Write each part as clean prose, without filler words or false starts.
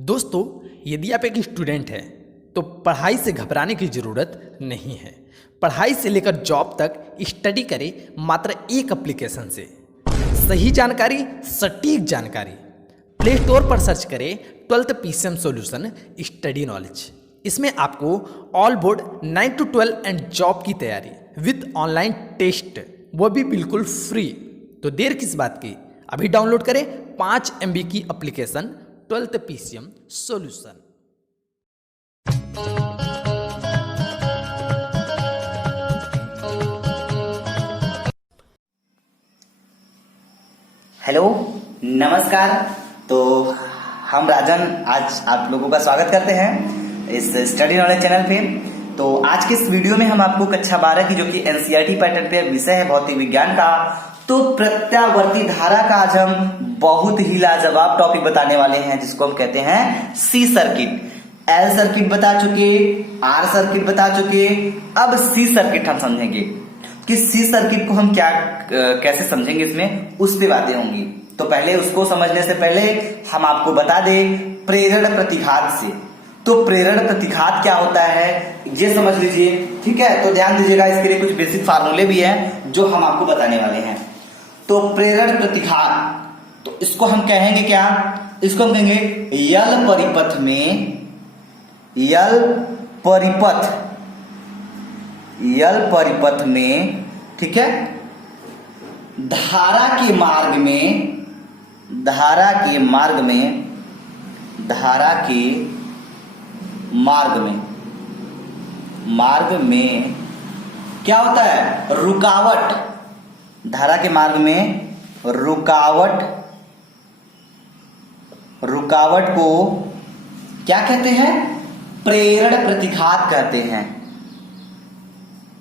दोस्तों, यदि आप एक स्टूडेंट हैं तो पढ़ाई से घबराने की ज़रूरत नहीं है। पढ़ाई से लेकर जॉब तक स्टडी करें मात्र एक एप्लीकेशन से। सही जानकारी, सटीक जानकारी। प्ले स्टोर पर सर्च करें 12th PCM solution study knowledge. इसमें आपको all board 9 to 12 and job की तैयारी विद ऑनलाइन टेस्ट, वो भी बिल्कुल फ्री। तो देर किस बात की, अभी डाउनलोड करें 5 MB की application 12th PCM solution. Hello, नमस्कार। तो हम राजन आज आप लोगों का स्वागत करते हैं इस स्टडी नॉलेज चैनल पे। तो आज के इस वीडियो में हम आपको कक्षा 12 की, जो कि एनसीईआरटी पैटर्न पे विषय है भौतिक विज्ञान का, तो प्रत्यावर्ती धारा का आज हम बहुत ही लाजवाब टॉपिक बताने वाले हैं, जिसको हम कहते हैं सी सर्किट। एल सर्किट बता चुके, आर सर्किट बता चुके, अब सी सर्किट हम समझेंगे कि सी सर्किट को हम कैसे समझेंगे, इसमें उस पे बातें होंगी। तो पहले उसको समझने से पहले हम आपको बता दें प्रेरण प्रतिघात से। तो प्रेरण प्रतिघात क्या होता है ये समझ लीजिए, ठीक है। तो ध्यान दीजिएगा, इसके लिए कुछ बेसिक फार्मूले भी हैं जो हम आपको बताने वाले हैं। तो प्रेरण प्रतिघात, तो इसको हम कहेंगे क्या, इसको हम कहेंगे यल परिपथ में, यल परिपथ में, ठीक है, धारा के मार्ग में क्या होता है, रुकावट। धारा के मार्ग में रुकावट को क्या कहते हैं, प्रेरण प्रतिघात कहते हैं।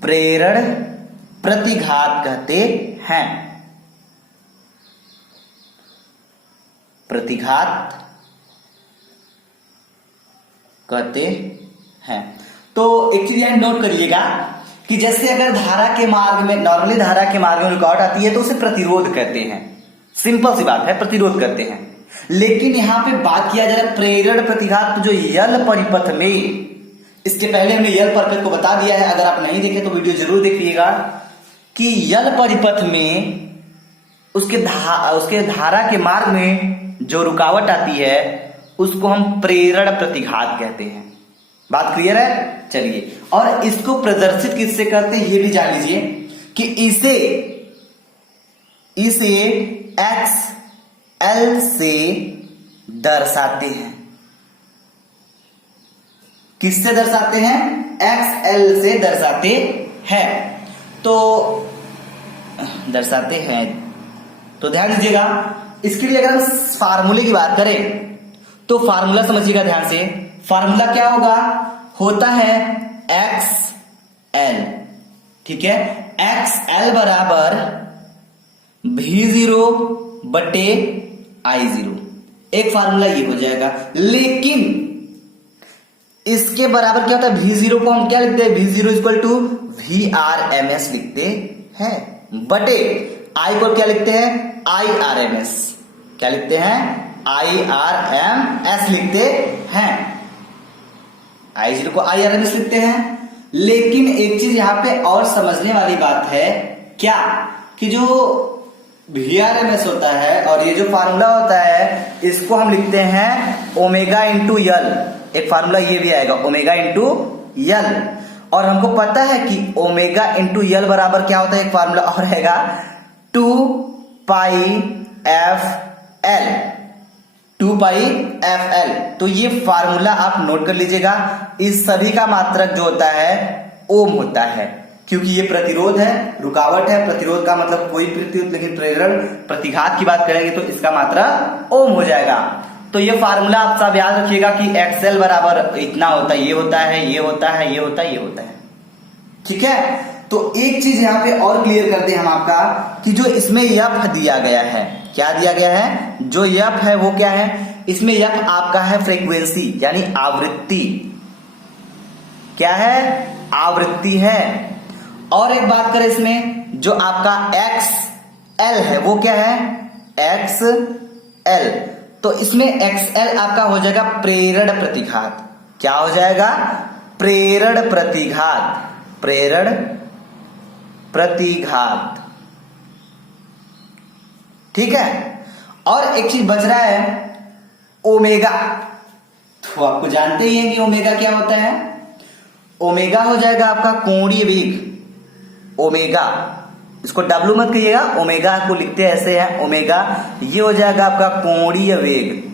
प्रेरण प्रतिघात कहते हैं। प्रतिघात कहते हैं। तो एक चीज यहां नोट करिएगा कि जैसे अगर धारा के मार्ग में, नॉर्मली धारा के मार्ग में रुकावट आती है तो उसे प्रतिरोध कहते हैं। सिंपल सी बात है, प्रतिरोध करते हैं। लेकिन यहां पे बात किया जाए प्रेरण प्रतिघात, तो जो यल परिपथ में, इसके पहले हमने यल परिपथ को बता दिया है, अगर आप नहीं देखे तो वीडियो जरूर देखिएगा, कि यल परिपथ में उसके धारा के मार्ग में जो रुकावट आती है उसको हम प्रेरण प्रतिघात कहते हैं। बात क्लियर है? चलिए, और इसको प्रदर्शित किससे करते हैं ये भी जान लीजिए कि इसे XL से दर्शाते हैं। किससे दर्शाते हैं? XL से दर्शाते हैं। तो ध्यान दीजिएगा, इसके लिए अगर हम फार्मूले की बात करें तो फार्मूला समझिएगा ध्यान से। फार्मूला क्या होता है XL, ठीक है। XL बराबर V0 बटे I0, एक फार्मूला ये हो जाएगा। लेकिन इसके बराबर क्या होता है, V0 को हम क्या लिखते हैं, V0 इक्वल टू VRMS लिखते हैं, बटे I को क्या लिखते हैं, IRMS। क्या लिखते हैं, IRMS लिखते हैं। I0 को IRMS लिखते हैं। लेकिन एक चीज यहां पे और समझने वाली बात है, क्या, कि जो VRMS होता है और ये जो फार्मूला होता है, इसको हम लिखते हैं ओमेगा इंटू यल। एक फार्मूला ये भी आएगा, ओमेगा इंटू यल। और हमको पता है कि ओमेगा इंटू यल बराबर क्या होता है, एक फार्मूला और आएगा 2πfl। 2πfl, तो ये फार्मूला आप नोट कर लीजिएगा। इस सभी का मात्रक जो होता है ओम होता है, क्योंकि ये प्रतिरोध है, रुकावट है। प्रतिरोध का मतलब कोई प्रतिरोध, लेकिन प्रेरण प्रतिघात की बात करेंगे तो इसका मात्रक ओम हो जाएगा। तो ये फार्मूला आप सब याद रखिएगा कि XL बराबर इतना होता है, ये होता है, ये होता है, ये होता है, ये होता है, ठीक है। तो एक चीज यहां पे और क्लियर करते हैं हम आपका, कि जो इसमें F दिया गया है, क्या दिया गया है, जो F है वो क्या है, इसमें F आपका है फ्रीक्वेंसी, यानी आवृत्ति। क्या है, आवृत्ति है। और एक बात करें इसमें, जो आपका XL है वो क्या है, XL। तो इसमें XL आपका हो जाएगा प्रेरण प्रतिघात। क्या हो जाएगा? प्रेरण प्रतिघात, प्रेरण प्रतिघात। ठीक है। और एक चीज बच रहा है ओमेगा। तो आपको जानते ही हैं कि ओमेगा क्या होता है। ओमेगा हो जाएगा आपका कोणीय वेग। ओमेगा, इसको डब्लू मत कहिएगा, ओमेगा को लिखते ऐसे हैं ओमेगा। ये हो जाएगा आपका कोणीय वेग।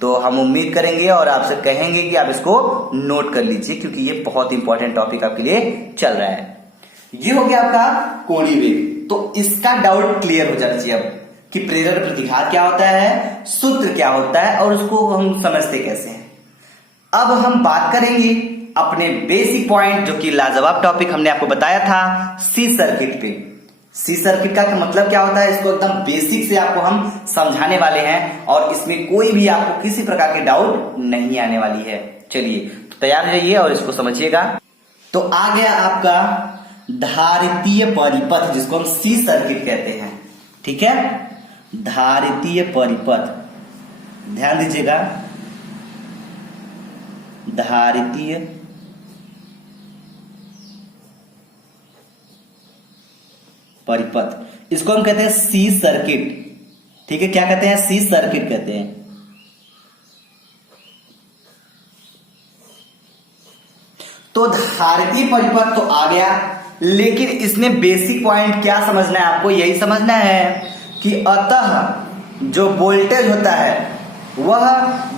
तो हम उम्मीद करेंगे और आपसे कहेंगे कि आप इसको नोट कर लीजिए, क्योंकि ये बहुत इंपॉर्टेंट टॉपिक आपके लिए चल रहा है। ये हो गया आपका कोणीय वेग। तो इसका डाउट क्लियर हो जाना चाहिए अब कि प्रेरण प्रतिघात क्या होता है, सूत्र क्या होता है और उसको हम समझते कैसे हैं। अब हम बात करेंगे अपने बेसिक पॉइंट, जो कि लाजवाब टॉपिक हमने आपको बताया था, सी सर्किट पे। सी सर्किट का मतलब क्या होता है, इसको एकदम बेसिक से आपको हम समझाने वाले हैं और इसमें कोई भी आपको किसी प्रकार की डाउट नहीं आने वाली है। चलिए तो तैयार रहिए और इसको समझिएगा। तो आ गया आपका धारितीय परिपथ, जिसको हम सी सर्किट कहते हैं। ठीक है, धारितीय परिपथ, ध्यान दीजिएगा, धारितीय परिपथ, इसको हम कहते हैं सी सर्किट। ठीक है, क्या कहते हैं? सी सर्किट कहते हैं। तो धारितीय परिपथ तो आ गया, लेकिन इसमें बेसिक पॉइंट क्या समझना है आपको? यही समझना है कि अतः जो वोल्टेज होता है वह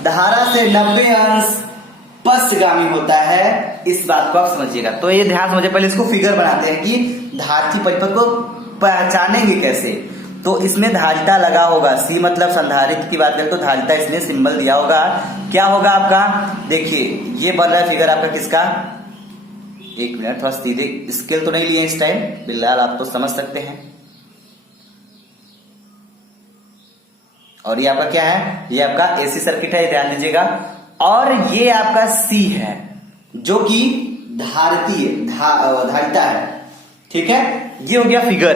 धारा से 90 अंश पश्चगामी होता है। इस बात को आप समझिएगा। तो ये ध्यान समझिए, पहले इसको फिगर बनाते हैं कि धारितीय परिपथ को पहचानेंगे कैसे। तो इसमें धारिता लगा होगा, सी मतलब संधारित्र की बात करें तो धारिता इसमें सिंबल दिया होगा। क्या होगा आपका? देखिए ये बन रहा है फिगर आपका किसका, एक मिनट, थोड़ा सीधे स्केल तो नहीं लिए इस टाइम, बिल्कुल आप तो समझ सकते हैं। और ये आपका क्या है? ये आपका एसी सर्किट है, ध्यान दीजिएगा। और ये आपका सी है जो कि धारिता है। ठीक है, ये हो गया फिगर।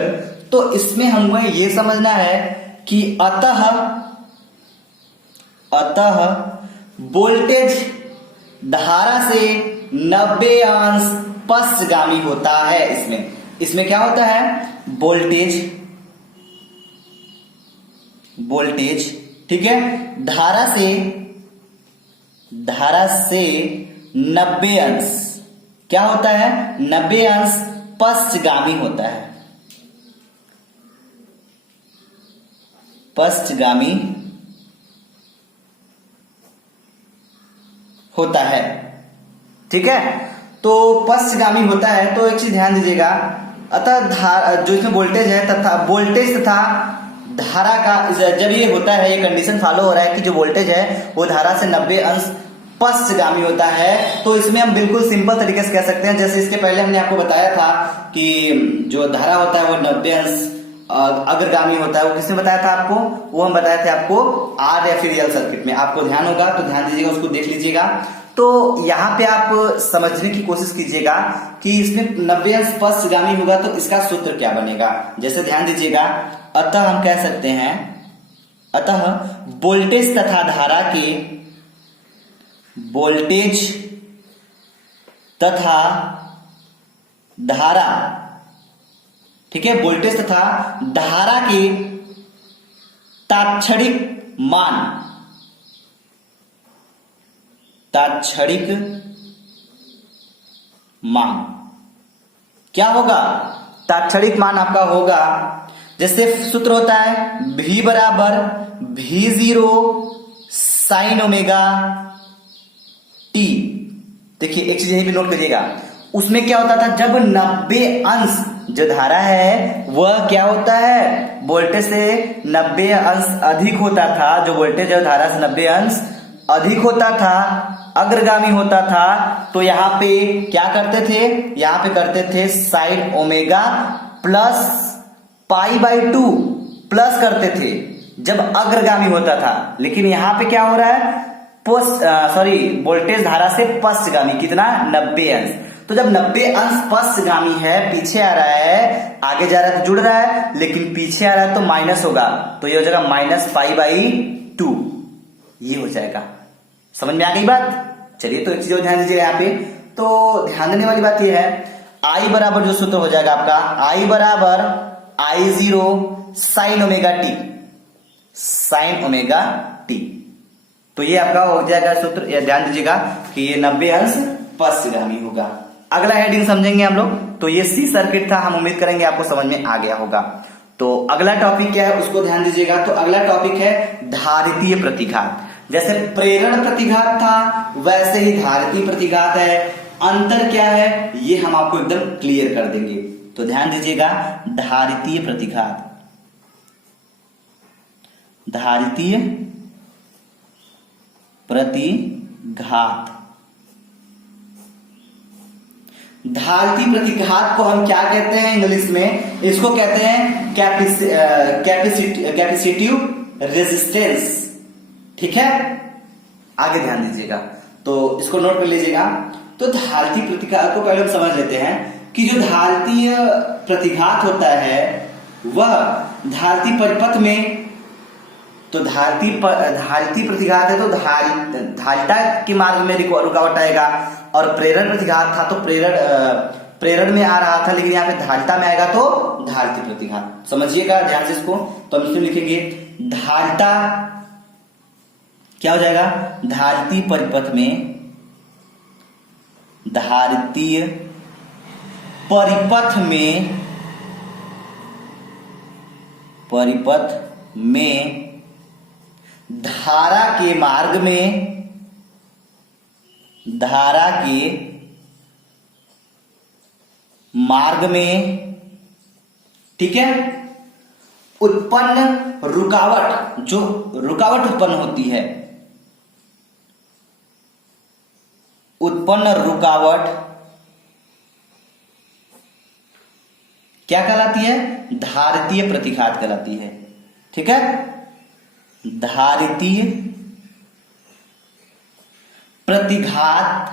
तो इसमें हमें ये समझना है कि अतः वोल्टेज धारा से 90 अंश पश्चगामी होता है। इसमें क्या होता है? वोल्टेज, ठीक है, धारा से 90 अंश क्या होता है? 90 अंश पश्चगामी होता है। पश्चगामी होता है। ठीक है, तो पश्चगामी होता है। तो एक चीज ध्यान दीजिएगा, अतः जो इसमें वोल्टेज है तथा वोल्टेज तथा धारा का जब ये होता है, ये कंडीशन फॉलो हो रहा है कि जो वोल्टेज है वो धारा से 90 अंश पश्चगामी होता है। तो इसमें हम बिल्कुल सिंपल तरीके से कह सकते हैं, जैसे इसके पहले हमने आपको बताया था कि जो धारा होता है वो 90 अंश अग्रगामी होता है। वो किसने बताया था आपको? वो हम बताए थे आपको आर या फिर रियल सर्किट में। आपको ध्यान होगा तो ध्यान दीजिएगा, उसको देख लीजिएगा। तो यहाँ पे आप समझने की कोशिश कीजिएगा कि इसमें 90 अंश पश्चगामी होगा तो इसका सूत्र क्या बनेगा। जैसे ध्यान दीजिएगा, अतः हम कह सकते हैं, अतः वोल्टेज तथा धारा के वोल्टेज तथा धारा, ठीक है, वोल्टेज तथा धारा के तात्क्षणिक मान क्या होगा? तात्क्षणिक मान आपका होगा, जैसे सूत्र होता है V बराबर V0 साइन ओमेगा टी। देखिए एक चीज यही भी नोट करिएगा, उसमें क्या होता था, जब 90 अंश जो धारा है वह क्या होता है, वोल्टेज से 90 अंश अधिक होता था। जो वोल्टेज है धारा से 90 अंश अधिक होता था, अग्रगामी होता था। तो यहाँ पे क्या करते थे, यहाँ पे करते थे sine omega plus pi by 2 plus करते थे जब अग्रगामी होता था। लेकिन यहाँ पे क्या हो रहा है, वोल्टेज धारा से पश्चगामी, कितना, 90 अंश। तो जब 90 अंश पश्चगामी है, पीछे आ रहा है, आगे जा रहा है तो जुड़ रहा है, लेकिन पीछे आ रहा है तो माइनस होगा, तो ये हो जाएगा माइनस पाई बाई 2। ये हो जाएगा। समझ में आ गई बात? चलिए तो एक चीज और ध्यान दीजिएगा यहाँ पे। तो ध्यान देने वाली बात ये है, आई बराबर जो सूत्र हो जाएगा आपका, आई बराबर I0 sine omega T, sine omega T. तो ये आपका हो जाएगा सूत्र। ये ध्यान दीजिएगा कि ये 90 अंश पश्चगामी होगा। अगला हेडिंग समझेंगे हम लोग। तो ये सी सर्किट था, हम उम्मीद करेंगे आपको समझ में आ गया होगा। तो अगला टॉपिक क्या है उसको ध्यान दीजिएगा। तो अगला टॉपिक है धारितीय प्रतिघात। जैसे प्रेरण प्रतिघात था वैसे ही धारितीय प्रतिघात है। अंतर क्या है ये हम आपको एकदम क्लियर कर देंगे। तो ध्यान दीजिएगा, धारितीय प्रतिघात, धारितीय प्रतिघात, धारितीय प्रतिघात को हम क्या कहते हैं इंग्लिश में? इसको कहते हैं कैपेसिटिव रेजिस्टेंस। ठीक है, आगे ध्यान दीजिएगा। तो इसको नोट कर लीजिएगा। तो धारितीय प्रतिघात को पहले हम समझ लेते हैं कि जो धारितीय प्रतिघात होता है वह धारितीय परिपथ में, तो धारितीय प्रतिघात है तो धारिता के मार्ग में रुकावट आएगा। और प्रेरण प्रतिघात था तो प्रेरण में आ रहा था, लेकिन यहाँ पे धारिता में आएगा तो धारितीय प्रतिघात। समझिएगा ध्यान से इसको। तो हम इसमें लिखेंगे धारिता क्या हो जाएगा, धारितीय परिपथ में, धारितीय परिपथ में, परिपथ में धारा के मार्ग में, धारा के मार्ग में, ठीक है, उत्पन्न रुकावट, जो रुकावट उत्पन्न होती है, उत्पन्न रुकावट क्या कहलाती है? धारितीय प्रतिघात कहलाती है। ठीक है, धारितीय प्रतिघात,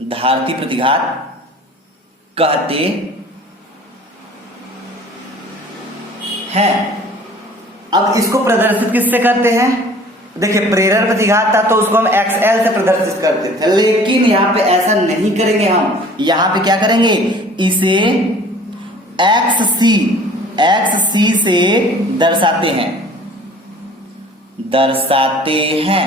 धारितीय प्रतिघात कहते हैं। अब इसको प्रदर्शित किससे करते हैं? देखिए प्रेरण प्रतिघात था तो उसको हम XL से प्रदर्शित करते थे, लेकिन यहां पे ऐसा नहीं करेंगे। हम यहां पे क्या करेंगे, इसे XC से दर्शाते हैं, दर्शाते हैं।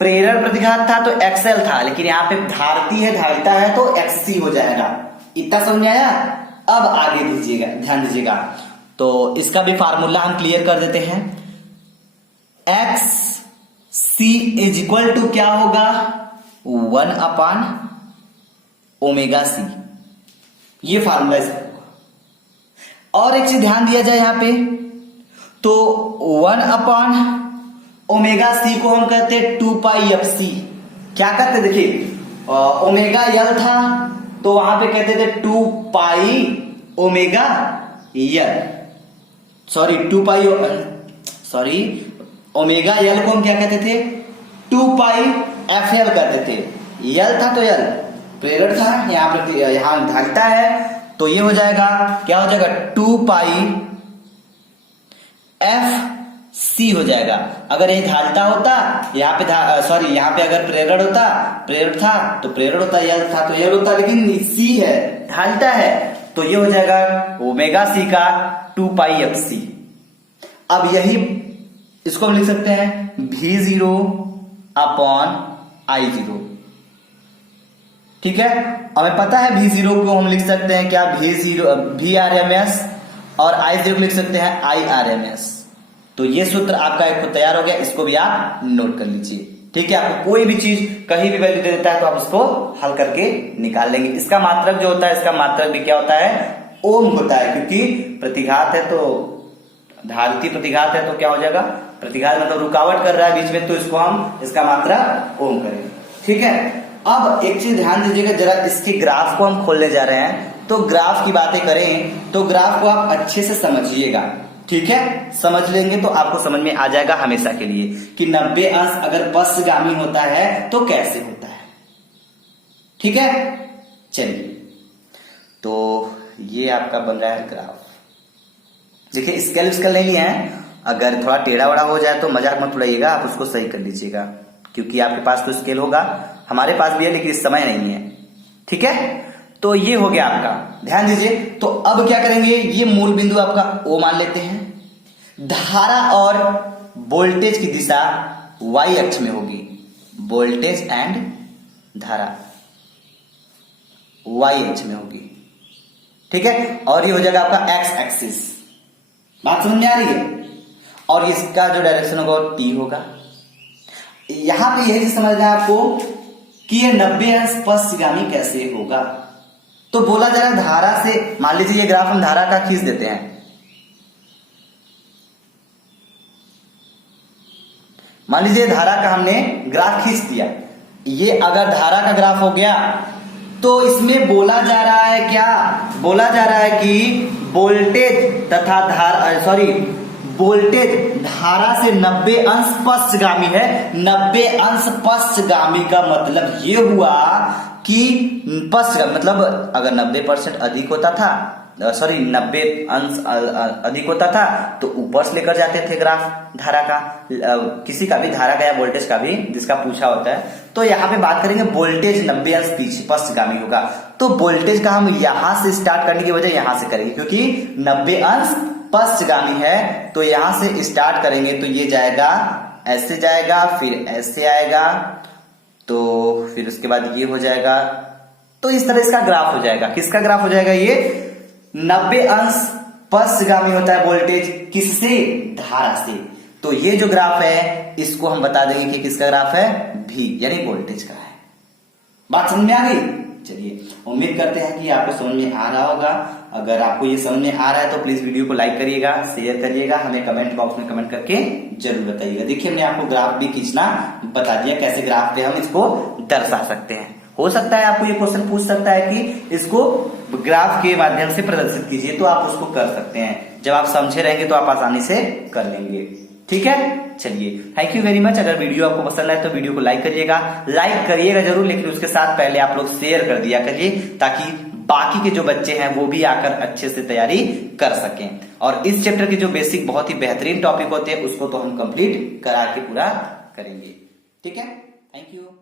प्रेरण प्रतिघात था तो XL था, लेकिन यहां पे धारिती है, धारिता है तो XC हो जाएगा। इतना समझ में आया? अब आगे दीजिएगा, ध्यान दीजिएगा। तो इसका भी फार्मूला हम क्लियर कर देते हैं। XC इज इक्वल टू क्या होगा, 1/ωc। ये फार्मूला इसका। और एक चीज ध्यान दिया जाए यहां पे, तो 1/ωc को हम कहते हैं 2πfc। क्या कहते हैं? देखिए ओमेगा L था तो वहां पे कहते थे 2πωL, ओमेगा L को हम क्या कहते थे? 2πfL कहते थे। L था तो L प्रेरक था, यहां धारिता है तो ये हो जाएगा, क्या हो जाएगा, 2πfc हो जाएगा। अगर ये धारिता होता यहाँ पे यहाँ पे अगर प्रेरण होता, प्रेरक था तो प्रेरण होता, L था तो L होता, लेकिन C है, धारिता है, तो ये हो जाएगा ओमेगा C का 2πfc। अब यही इसको हम लिख सकते हैं V0/I0। ठीक है, हमें पता है V0 को हम लिख सकते हैं क्या, Vrms, और I0 को लिख सकते हैं IRMS। तो ये सूत्र आपका एक तैयार हो गया, इसको भी आप नोट कर लीजिए। ठीक है, आपको कोई भी चीज कहीं भी वैल्यू दे देता है तो आप उसको हल करके निकाल लेंगे। इसका मात्रक जो होता है, इसका मात्रक भी क्या होता है, ओम होता है, क्योंकि प्रतिघात है तो धारितीय प्रतिघात है तो क्या हो जाएगा, प्रतिघात मतलब रुकावट कर रहा है बीच में, तो इसको हम इसका मात्रा ओम करेंगे। ठीक है, अब एक चीज ध्यान दीजिएगा, जरा इसके ग्राफ को हम खोलने जा रहे हैं। तो ग्राफ की बातें करें तो ग्राफ को आप अच्छे से समझिएगा। ठीक है, समझ लेंगे तो आपको समझ में आ जाएगा हमेशा के लिए कि 90 अंश अगर पश्चगामी होता है तो कैसे होता है। ठीक है, चलिए तो ये आपका बन रहा है ग्राफ। देखिए स्केल स्केल नहीं लिया है, अगर थोड़ा टेढ़ा वड़ा हो जाए तो मजाक मत उड़ाइएगा, आप उसको सही कर लीजिएगा, क्योंकि आपके पास तो स्केल होगा, हमारे पास भी है लेकिन इस समय नहीं है। ठीक है, तो ये हो गया आपका, ध्यान दीजिए। तो अब क्या करेंगे, ये मूल बिंदु आपका O मान लेते हैं। धारा और वोल्टेज की दिशा y अक्ष में होगी, वोल्टेज एंड धारा y अक्ष में होगी। ठीक है, और ये हो जाएगा आपका x एक्सिस। बात समझ में आ रही है? और इसका जो डायरेक्शन होगा वो t होगा। यहां पे यही चीज समझना है आपको कि ये 90 अंश पश्चिमगामी कैसे होगा। तो बोला जा रहा है धारा से, मान लीजिए ये ग्राफ हम धारा का खींच देते हैं। मान लीजिए धारा का हमने ग्राफ खींच दिया, ये अगर धारा का ग्राफ हो गया तो इसमें बोला जा रहा है क्या, बोला जा रहा है कि वोल्टेज तथा वोल्टेज धारा से 90 अंश पश्चगामी है। 90 अंश पश्चगामी का मतलब ये हुआ कि पश्चगामी मतलब अगर 90% अधिक होता था, 90 अंश अधिक होता था तो ऊपर से लेकर जाते थे ग्राफ धारा का, किसी का भी धारा का या वोल्टेज का भी जिसका पूछा होता है। तो यहाँ पे बात करेंगे वोल्टेज 90 अंश पीछे पश्चगामी होगा, तो वोल्टेज का हम यहां से स्टार्ट करने की बजाय यहां से करेंगे, क्योंकि 90 अंश पश्चगामी है। तो यहां से स्टार्ट करेंगे तो ये जाएगा ऐसे जाएगा, फिर ऐसे आएगा, तो फिर उसके बाद ये हो जाएगा। तो इस तरह इसका ग्राफ हो जाएगा। किसका ग्राफ हो जाएगा? ये 90 अंश पश्चगामी होता है वोल्टेज, किससे? धारा से। तो ये जो ग्राफ है इसको हम बता देंगे कि किसका ग्राफ है? V यानी वोल्टेज का है। बात समझ में आ गई? चलिए, उम्मीद करते हैं कि आपको समझ में आ रहा होगा। अगर आपको ये समझ में आ रहा है तो प्लीज वीडियो को लाइक करिएगा, शेयर करिएगा, हमें कमेंट बॉक्स में कमेंट करके जरूर बताइएगा। देखिए हमने आपको ग्राफ भी खींचना बता दिया, कैसे ग्राफ पे हम इसको दर्शा सकते हैं। हो सकता है आपको ये क्वेश्चन पूछ सकता है कि इसको ग्राफ के माध्यम से प्रदर्शित कीजिए, तो आप उसको कर सकते हैं। जब आप समझे रहेंगे तो आप आसानी से कर लेंगे। ठीक है, चलिए, थैंक यू वेरी मच। अगर वीडियो आपको पसंद आए तो वीडियो को लाइक करिएगा जरूर, लेकिन उसके साथ पहले आप लोग शेयर कर दिया करिए, ताकि बाकी के जो बच्चे हैं वो भी आकर अच्छे से तैयारी कर सकें। और इस चैप्टर के जो बेसिक बहुत ही बेहतरीन टॉपिक होते हैं उसको तो हम कंप्लीट करा के पूरा करेंगे। ठीक है, थैंक यू।